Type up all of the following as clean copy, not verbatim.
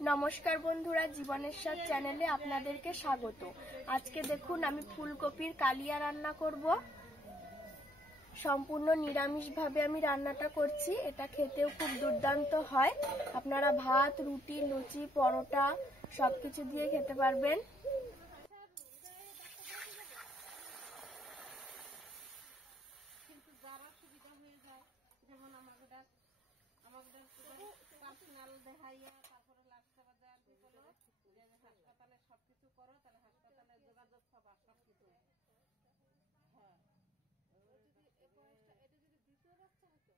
নমস্কার বন্ধুরা, জীবনের স্বাদ চ্যানেলে আপনাদেরকে স্বাগত। আজকে দেখুন আমি ফুলকপির কালিয়া রান্না করব। সম্পূর্ণ নিরামিষভাবে আমি রান্নাটা করছি। এটা খেতেও খুব দুর্দান্ত হয়। আপনারা ভাত, রুটি, লুচি, পরোটা সবকিছু দিয়ে খেতে পারবেন। পার্সোনাল দেখাইয়া তারপরে লাস্ট বাজার যে কোনো হাসপাতালে সবকিছু করো, তাহলে হাসপাতালে যোগাযোগ সব সবকিছু। হ্যাঁ, এটা যদি দ্বিতীয় বাচ্চা হতো,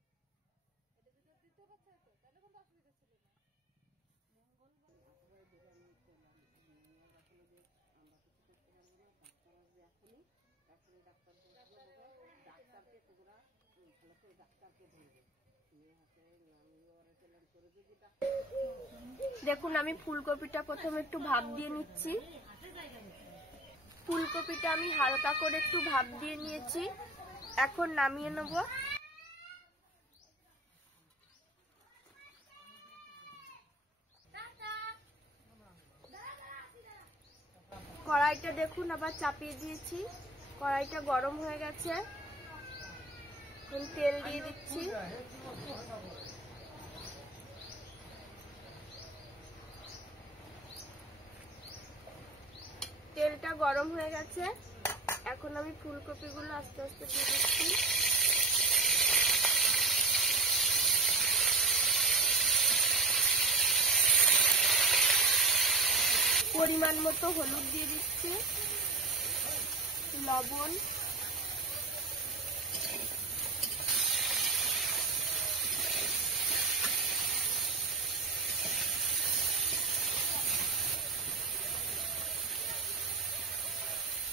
তাহলে কোনো অসুবিধা ছিল না। মঙ্গলবার আসলে যেটা আমি করলাম, আসলে যে আমরা কিছু করতে পারবো না, ডাক্তার আসবে এখনই ডাক্তারকে তোমরা ভালো করে ডাক্তারকে ধরবে। দেখুন আমি ফুলকপিটা প্রথমে একটু ভাপ দিয়ে নিচ্ছি। ফুলকপিটা আমি হালকা করে একটু ভাপ দিয়ে নিয়েছি। এখন নামিয়ে নেব। কড়াইটা দেখুন আবার চাপিয়ে দিয়েছি। কড়াইটা গরম হয়ে গেছে। এখন তেল দিয়ে দিচ্ছি। তেলটা গরম হয়ে গেছে। এখন আমি ফুলকপিগুলো আস্তে আস্তে দিয়ে দিচ্ছি। পরিমাণ মতো হলুদ দিয়ে দিচ্ছি, লবণ,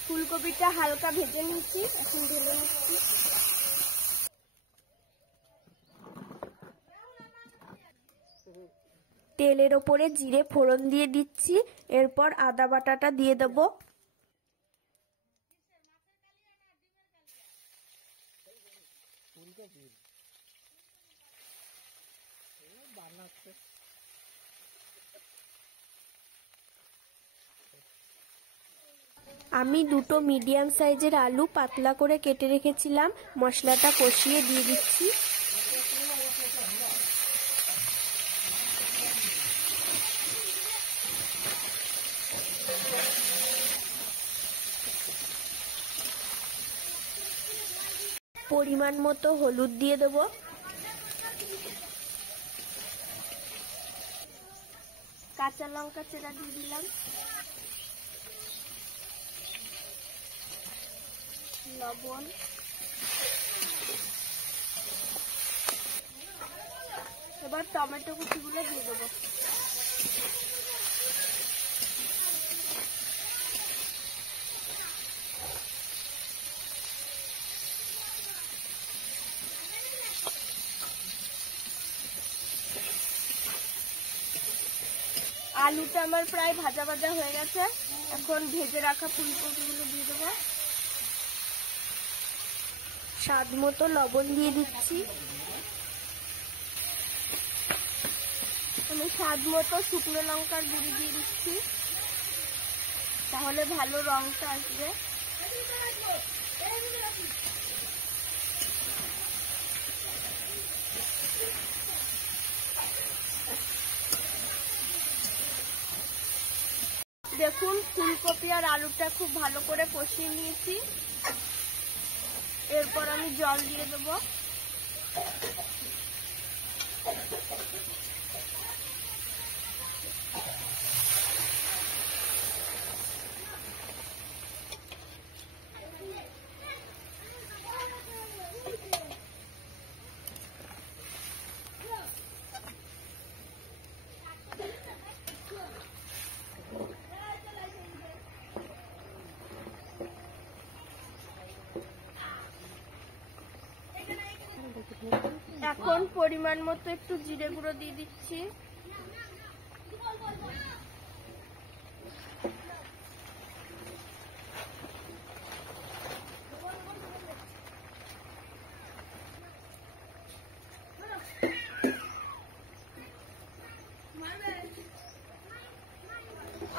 ফুলকপিটা হালকা ভেজে নিচ্ছি। এখন ঢেলে নিচ্ছি। তেলের ওপরে জিরে ফোড়ন দিয়ে দিচ্ছি। এরপর আদা বাটাটা দিয়ে দেব। আমি দুটো মিডিয়াম সাইজের আলু পাতলা করে কেটে রেখেছিলাম। মশলাটা কষিয়ে দিয়ে দিচ্ছি। পরিমাণ মতো হলুদ দিয়ে দেব। কাঁচা লঙ্কা চেরা দিয়ে দিলাম, লবণ, এবার টমেটো কুচিগুলো দিয়ে দেবো। আলুটা আমার প্রায় ভাজা ভাজা হয়ে গেছে। এখন ভেজে রাখা ফুলকপিগুলো দিয়ে দেবো। স্বাদ মতো লবণ দিয়ে দিচ্ছি। আমি স্বাদ মতো শুকনো লঙ্কার গুঁড়ি দিয়ে দিচ্ছি, তাহলে ভালো রংটা আসবে। দেখুন ফুলকপি আর আলুটা খুব ভালো করে কষিয়ে নিয়েছি। এরপর আমি জল দিয়ে দেবো। এখন পরিমাণ মতো একটু জিরে গুঁড়ো দিয়ে দিচ্ছি।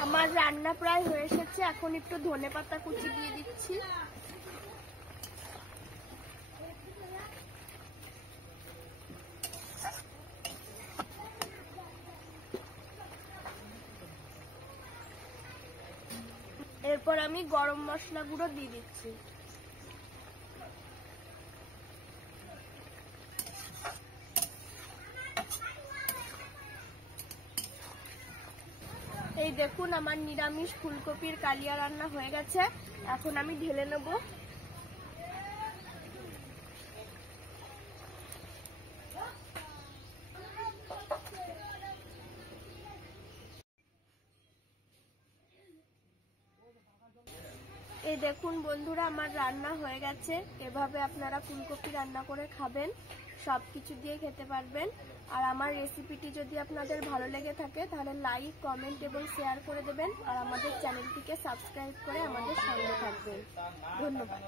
আমার রান্না প্রায় হয়ে এসেছে, এখন একটু ধনেপাতা কুচি দিয়ে দিচ্ছি। এরপর আমি গরম মশলা গুঁড়ো দিয়ে দিচ্ছি। এই দেখুন আমার নিরামিষ ফুলকপির কালিয়া রান্না হয়ে গেছে, এখন আমি ঢেলে নেব। এই দেখুন বন্ধুরা আমার রান্না হয়ে গেছে। এভাবে আপনারা ফুলকপি রান্না করে খাবেন, সবকিছু দিয়ে খেতে পারবেন। আর আমার রেসিপিটি যদি আপনাদের ভালো লেগে থাকে তাহলে লাইক, কমেন্ট এবং শেয়ার করে দেবেন। আর আমাদের চ্যানেলটিকে সাবস্ক্রাইব করে আমাদের সঙ্গে থাকবেন। ধন্যবাদ।